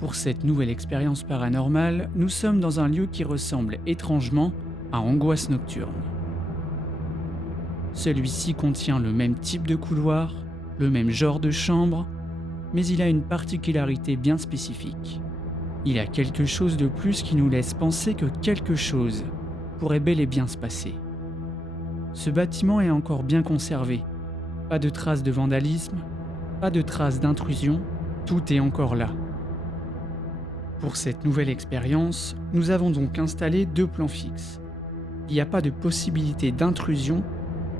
Pour cette nouvelle expérience paranormale, nous sommes dans un lieu qui ressemble étrangement à Angoisse Nocturne. Celui-ci contient le même type de couloir, le même genre de chambre, mais il a une particularité bien spécifique. Il y a quelque chose de plus qui nous laisse penser que quelque chose pourrait bel et bien se passer. Ce bâtiment est encore bien conservé. Pas de traces de vandalisme, pas de traces d'intrusion, tout est encore là. Pour cette nouvelle expérience, nous avons donc installé 2 plans fixes. Il n'y a pas de possibilité d'intrusion,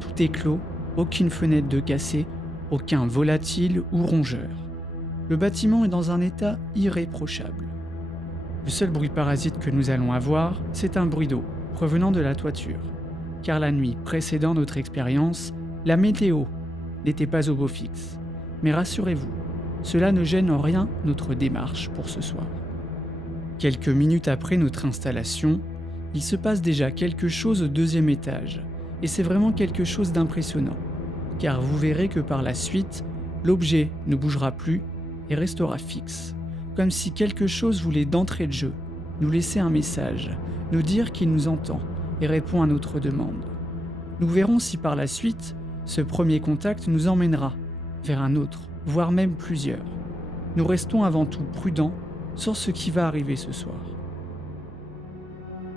tout est clos, aucune fenêtre de cassée, aucun volatile ou rongeur. Le bâtiment est dans un état irréprochable. Le seul bruit parasite que nous allons avoir, c'est un bruit d'eau provenant de la toiture. Car la nuit précédant notre expérience, la météo n'était pas au beau fixe. Mais rassurez-vous, cela ne gêne en rien notre démarche pour ce soir. Quelques minutes après notre installation, il se passe déjà quelque chose au 2e étage. Et c'est vraiment quelque chose d'impressionnant. Car vous verrez que par la suite, l'objet ne bougera plus et restera fixe. Comme si quelque chose voulait d'entrée de jeu, nous laisser un message, nous dire qu'il nous entend et répond à notre demande. Nous verrons si par la suite, ce premier contact nous emmènera vers un autre, voire même plusieurs. Nous restons avant tout prudents sur ce qui va arriver ce soir.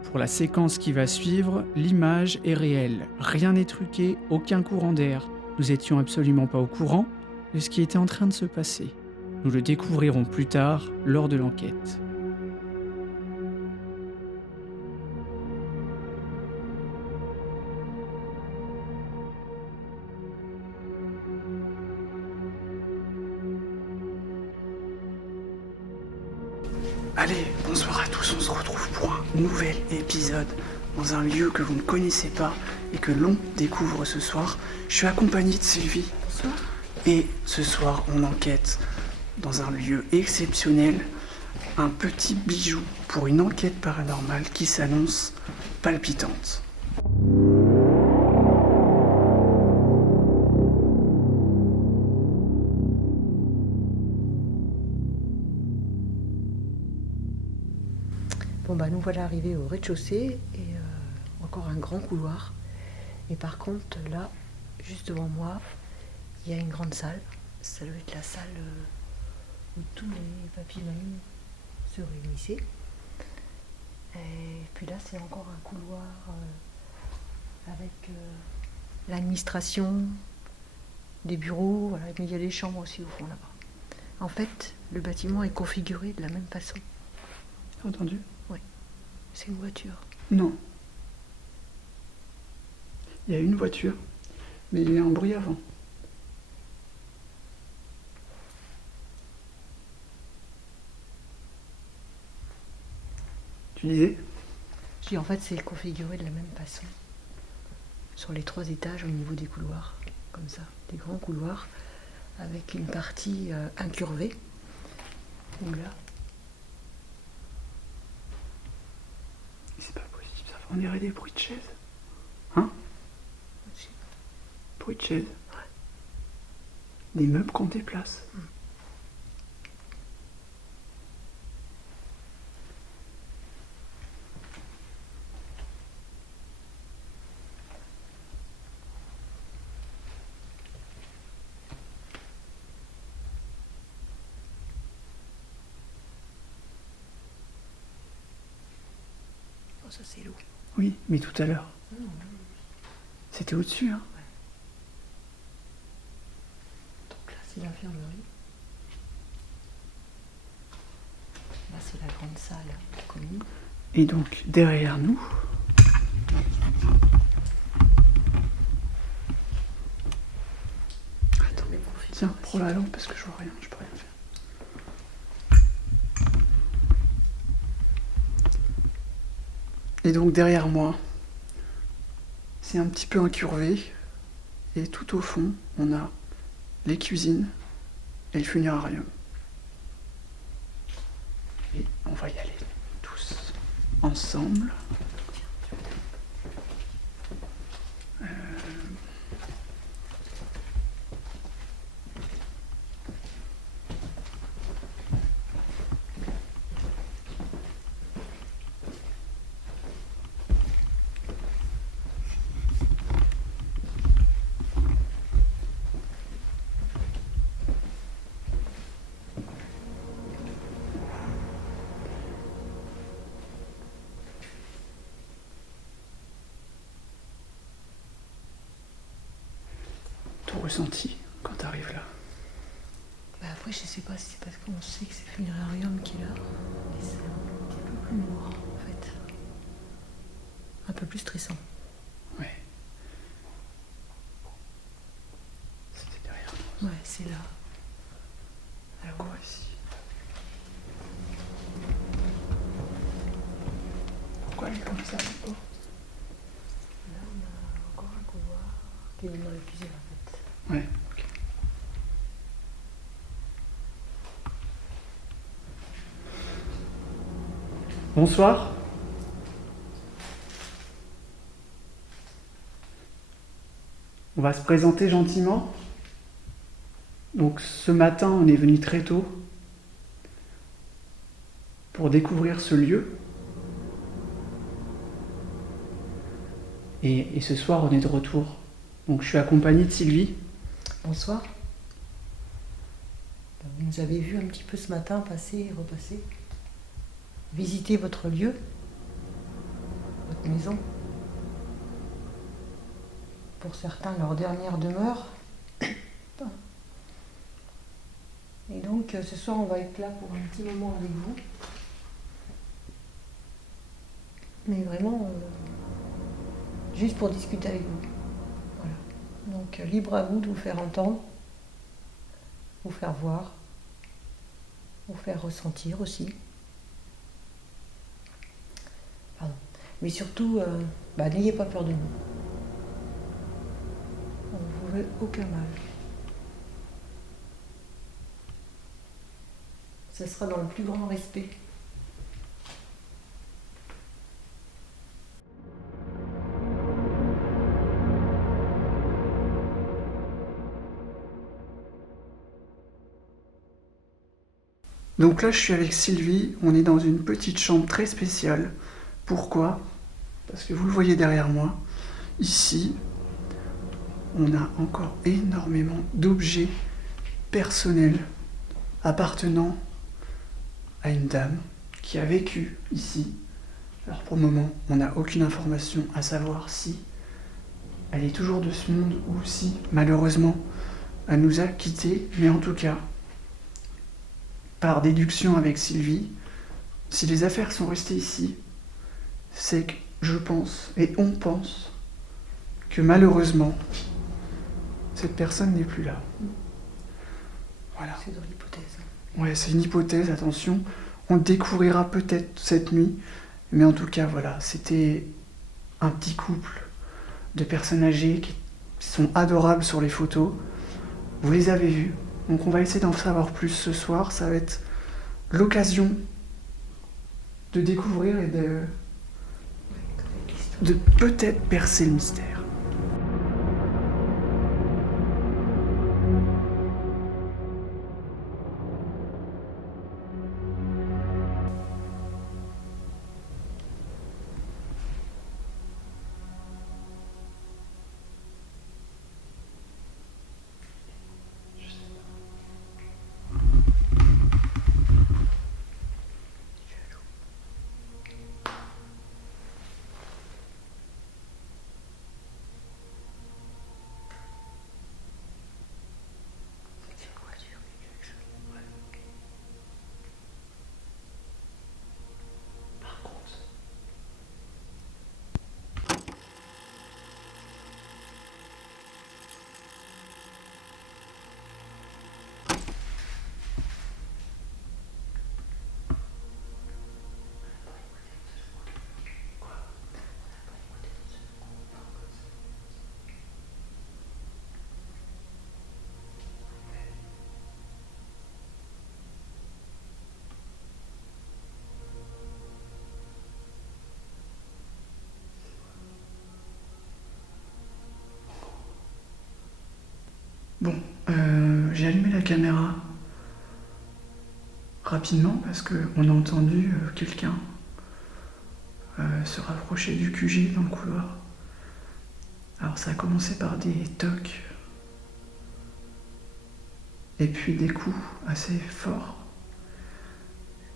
Pour la séquence qui va suivre, l'image est réelle, rien n'est truqué, aucun courant d'air. Nous étions absolument pas au courant de ce qui était en train de se passer. Nous le découvrirons plus tard lors de l'enquête. Allez, bonsoir à tous, on se retrouve pour un nouvel épisode dans un lieu que vous ne connaissez pas et que l'on découvre ce soir. Je suis accompagné de Sylvie. Bonsoir. Et ce soir, on enquête dans un lieu exceptionnel, un petit bijou pour une enquête paranormale qui s'annonce palpitante. Bon bah nous voilà arrivés au rez-de-chaussée et encore un grand couloir. Et par contre là, juste devant moi, il y a une grande salle. Ça doit être la salle où tous les papiers manis se réunissaient. Et puis là c'est encore un couloir avec l'administration, des bureaux, voilà. Mais il y a des chambres aussi au fond là-bas. En fait, le bâtiment est configuré de la même façon. Entendu ? C'est une voiture. Non. Il y a une voiture, mais il y a un bruit avant. Tu disais ? Je dis en fait c'est configuré de la même façon. Sur les 3 étages au niveau des couloirs, comme ça. Des grands couloirs avec une partie incurvée. Où là, C'est pas possible, ça. On dirait des bruits de chaises. Hein ? Bruit de chaises. Des meubles qu'on déplace. oh, ça c'est l'eau. Oui, mais tout à l'heure. C'était au-dessus, hein. Donc là c'est l'infirmerie. Là c'est la grande salle commune. Et donc, derrière nous... Attends, tiens, prends la lampe parce que je vois rien, je peux rien faire. Et donc, derrière moi, c'est un petit peu incurvé. Et tout au fond, on a les cuisines et le funérarium. Et on va y aller tous ensemble. ton ressenti quand t'arrives là? Bah après, je sais pas si c'est parce qu'on sait que c'est le funérarium qui est là. Et c'est un petit peu plus lourd, en fait. Un peu plus stressant. Ouais. C'était derrière moi. Ouais, c'est là. Alors, Quoi ici? Pourquoi elle est comme ça, le pauvre? là, on a encore un couloir qui donne dans la cuisine, en fait. Ouais, ok. Bonsoir. On va se présenter gentiment. Donc ce matin, on est venu très tôt pour découvrir ce lieu. Et ce soir, on est de retour. Donc je suis accompagné de Sylvie. Bonsoir. Vous nous avez vu un petit peu ce matin passer et repasser. Visiter votre lieu, votre maison. Pour certains, leur dernière demeure. Et donc, ce soir, on va être là pour un petit moment avec vous. Mais vraiment, juste pour discuter avec vous. Voilà. Donc, libre à vous de vous faire entendre, vous faire voir, vous faire ressentir aussi. Pardon. Mais surtout, n'ayez pas peur de nous. On ne vous veut aucun mal. Ce sera dans le plus grand respect. Donc là, je suis avec Sylvie. On est dans une petite chambre très spéciale. Pourquoi? Parce que vous le voyez derrière moi. Ici, on a encore énormément d'objets personnels appartenant à une dame qui a vécu ici. Alors pour le moment, on n'a aucune information à savoir si elle est toujours de ce monde ou si, malheureusement, elle nous a quittés. Mais en tout cas, par déduction avec Sylvie, si les affaires sont restées ici, c'est que je pense, et on pense, que malheureusement, cette personne n'est plus là. Voilà. C'est dans l'hypothèse. Ouais, c'est une hypothèse, attention. On le découvrira peut-être cette nuit. Mais en tout cas, voilà, c'était un petit couple de personnes âgées qui sont adorables sur les photos. Vous les avez vus. Donc on va essayer d'en savoir plus ce soir. Ça va être l'occasion de découvrir et de peut-être percer le mystère. Bon, j'ai allumé la caméra rapidement parce qu'on a entendu quelqu'un se rapprocher du QG dans le couloir. Alors ça a commencé par des tocs et puis des coups assez forts.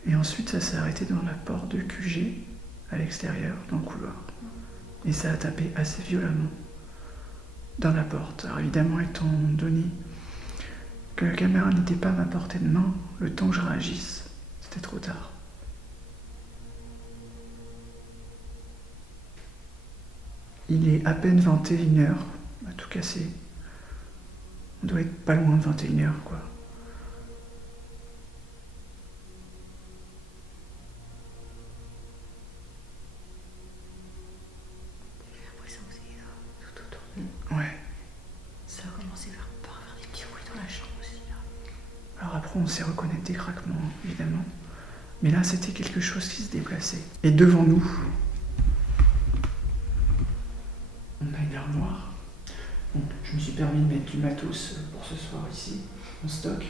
Et ensuite ça s'est arrêté dans la porte de QG à l'extérieur, dans le couloir. Et ça a tapé assez violemment. dans la porte. Alors évidemment, étant donné que la caméra n'était pas à ma portée de main, le temps que je réagisse, c'était trop tard. Il est à peine 21h, à tout casser. On doit être pas loin de 21h, quoi. J'ai l'impression que c'est là, tout autour de nous. Ouais. Ça a commencé par faire des petits bruits dans la chambre aussi, là. Alors après, on sait reconnaître des craquements, évidemment. Mais là, c'était quelque chose qui se déplaçait. Et devant nous, on a une armoire. Bon, je me suis permis de mettre du matos pour ce soir ici, en stock.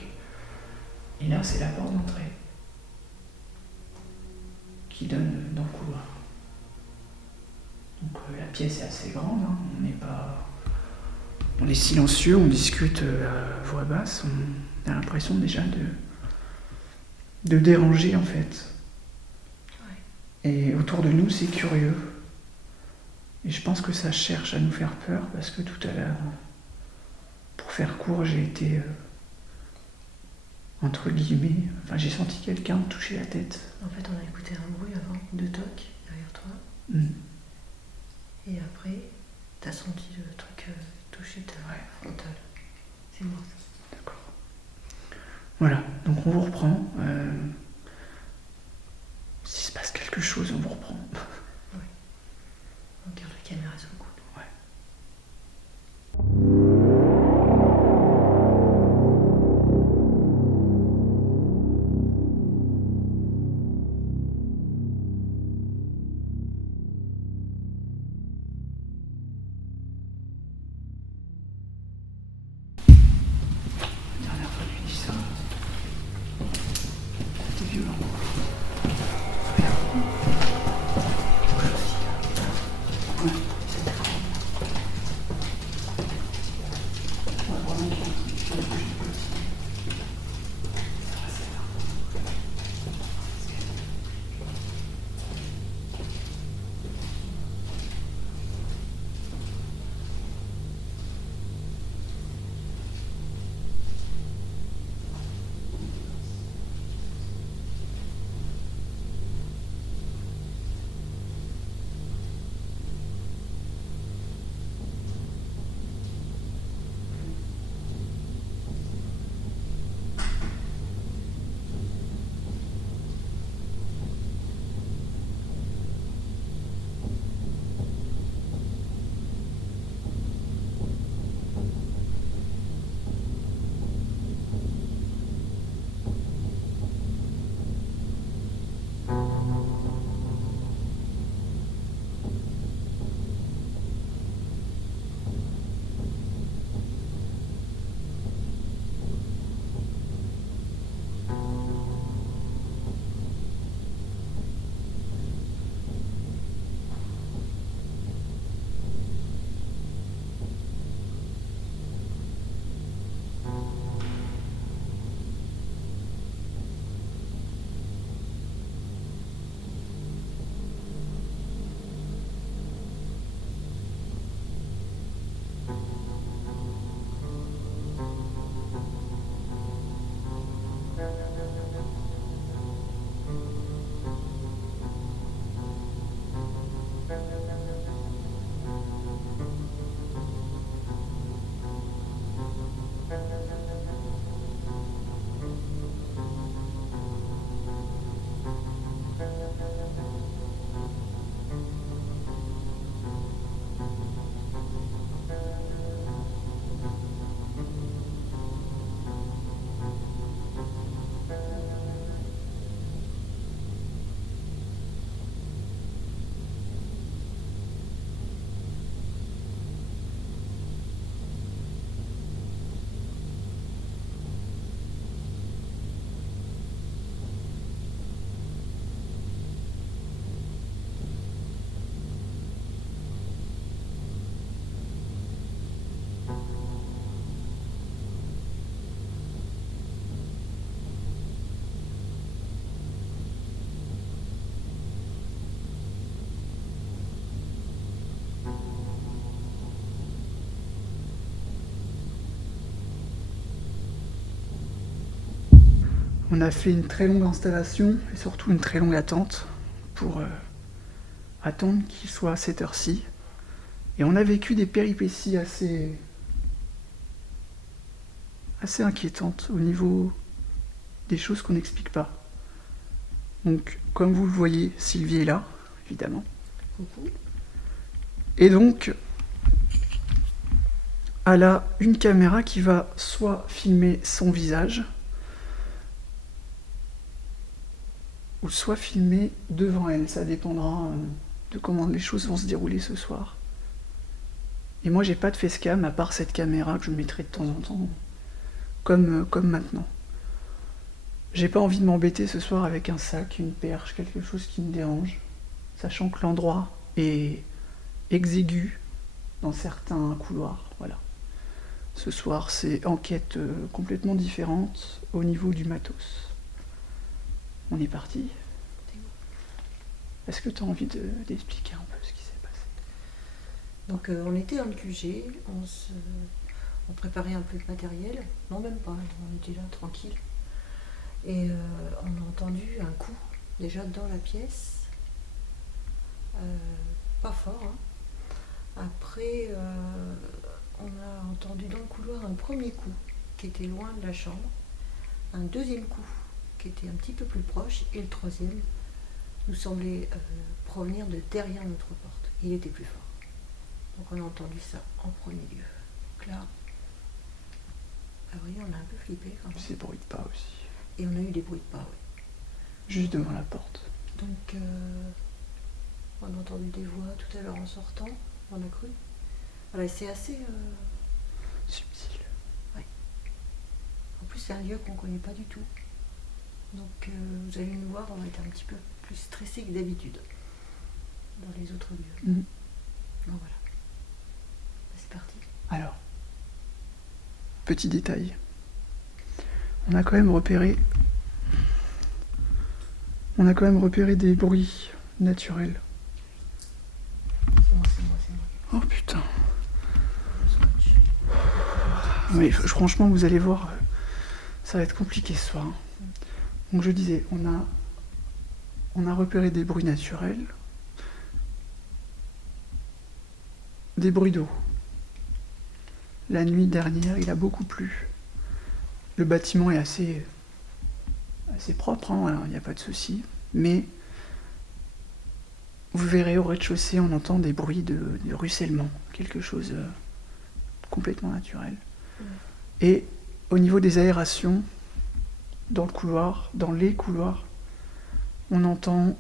Et là, c'est la porte d'entrée qui donne dans le couloir. Donc la pièce est assez grande, hein. On est silencieux, on discute à voix basse, on a l'impression déjà de déranger en fait. Ouais. Et autour de nous, c'est curieux. Et je pense que ça cherche à nous faire peur parce que tout à l'heure, pour faire court, j'ai été entre guillemets, enfin j'ai senti quelqu'un me toucher la tête. En fait, on a écouté un bruit avant, de toc, derrière toi. Mm. Et après, t'as senti le truc toucher ta frontale. C'est moi. D'accord. Voilà, donc on vous reprend. S'il se passe quelque chose, on vous reprend. On garde la caméra sous le coude. Ouais. La dernière fois, tu dis ça. C'était violent. On a fait une très longue installation et surtout une très longue attente pour attendre qu'il soit à cette heure-ci. Et on a vécu des péripéties assez inquiétantes au niveau des choses qu'on n'explique pas. Donc, comme vous le voyez, Sylvie est là, évidemment. Coucou. Et donc, elle a une caméra qui va soit filmer son visage, ou soit filmer devant elle. Ça dépendra de comment les choses vont se dérouler ce soir. Et moi, j'ai pas de facecam à part cette caméra que je mettrai de temps en temps, comme maintenant. J'ai pas envie de m'embêter ce soir avec un sac, une perche, quelque chose qui me dérange, sachant que l'endroit est exigu dans certains couloirs. Voilà. Ce soir, c'est enquête complètement différente au niveau du matos. On est parti. Est-ce que tu as envie d'expliquer un peu ce qui s'est passé? Donc on était dans le QG, on préparait un peu de matériel, non même pas, on était là tranquille. Et on a entendu un coup déjà dans la pièce, pas fort. Hein. Après, on a entendu dans le couloir un premier coup qui était loin de la chambre, un deuxième coup qui était un petit peu plus proche, et le troisième nous semblait provenir de derrière notre porte. Il était plus fort. Donc on a entendu ça en premier lieu. Donc là, ah oui, on a un peu flippé quand même. Ces bruits de pas aussi. Et on a eu des bruits de pas, oui. Juste devant la porte. Donc on a entendu des voix tout à l'heure en sortant, on a cru. Voilà, c'est assez subtil. Ouais. En plus, c'est un lieu qu'on ne connaît pas du tout. Donc vous allez nous voir, on va être un petit peu plus stressé que d'habitude dans les autres lieux. Donc voilà. C'est parti. Alors, petit détail. On a quand même repéré des bruits naturels. C'est moi. Oh putain. Oui, franchement, vous allez voir, ça va être compliqué ce soir. Donc je disais, on a repéré des bruits naturels, des bruits d'eau. La nuit dernière, il a beaucoup plu. Le bâtiment est assez propre, hein, il n'y a pas de souci. Mais vous verrez, au rez-de-chaussée, on entend des bruits de ruissellement, quelque chose complètement naturel. Et au niveau des aérations, dans les couloirs, on entend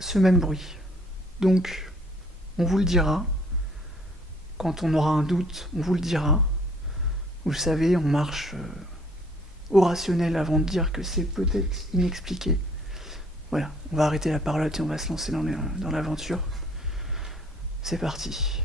ce même bruit. Donc, on vous le dira. Quand on aura un doute, on vous le dira. Vous le savez, on marche au rationnel avant de dire que c'est peut-être inexpliqué. Voilà, on va arrêter la parlotte et on va se lancer dans l'aventure. C'est parti.